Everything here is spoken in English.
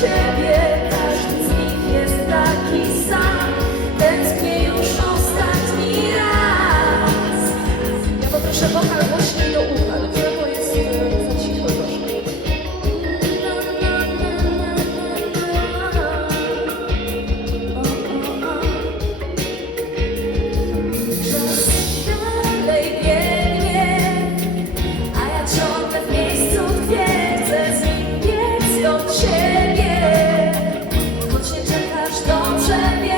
ciebie. że